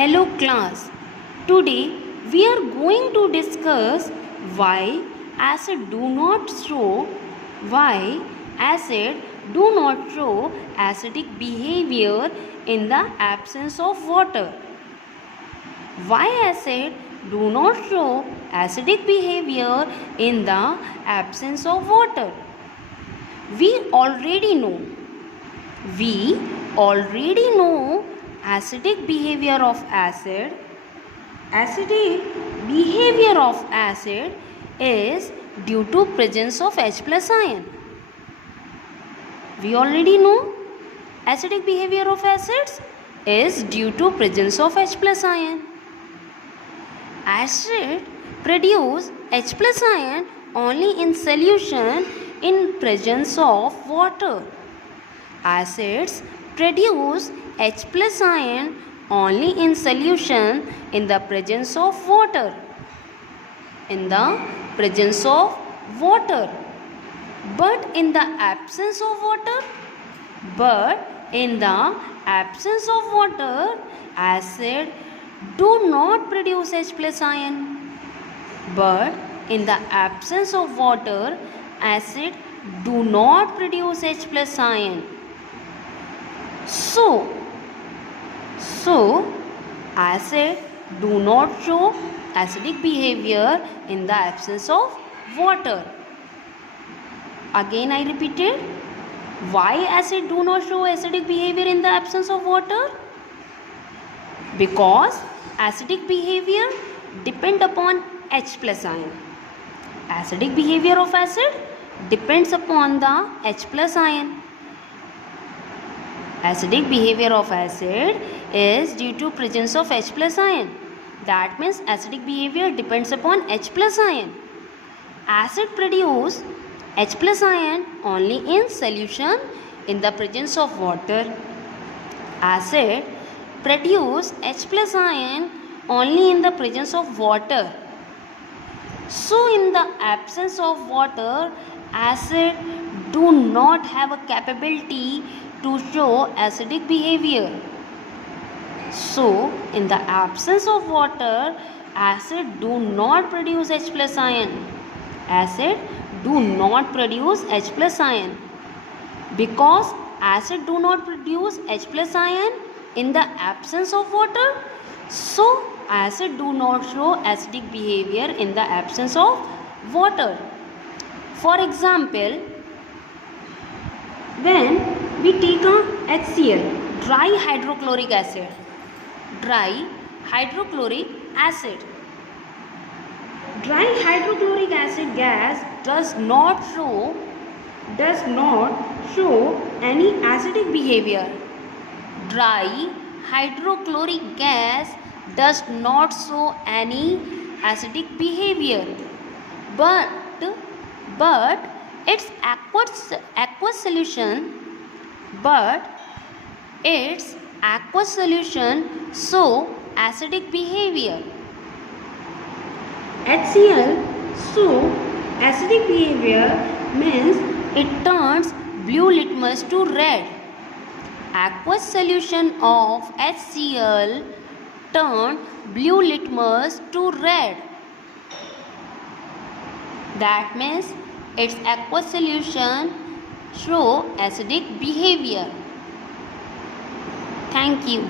Hello class. Today we are going to discuss why acid do not show acidic behavior in the absence of water. Why acid do not show acidic behavior in the absence of water? We already know acidic behavior of acid. Acidic behavior of acid is due to presence of H plus ion. We already know acidic behavior of acids is due to presence of H plus ion. Acid produce H plus ion only in solution in presence of water. Acids produce H plus ion only in solution in the presence of water. But in the absence of water, acid do not produce H plus ion. But in the absence of water, acid do not produce H plus ion. So acid do not show acidic behavior in the absence of water. Again I repeated, why acid do not show acidic behavior in the absence of water? Because acidic behavior depend upon H plus ion. Acidic behavior of acid depends upon the H plus ion. Acidic behavior of acid is due to presence of H plus ion. That means acidic behavior depends upon H plus ion. Acid produce H plus ion only in solution in the presence of water. Acid produce H plus ion only in the presence of water. So in the absence of water, acid do not have a capability to show acidic behavior. So in the absence of water, acid do not produce H plus ion. Acid do not produce H plus ion. Because acid do not produce H plus ion in the absence of water, so acid do not show acidic behavior in the absence of water. For example, when we take a HCl, dry hydrochloric acid. Dry hydrochloric acid gas does not show any acidic behavior. Dry hydrochloric gas does not show any acidic behavior. But its aqueous solution show acidic behavior. HCl show acidic behavior means it turns blue litmus to red. Aqueous solution of HCl turn blue litmus to red. That means its aqueous solution show acidic behavior. Thank you.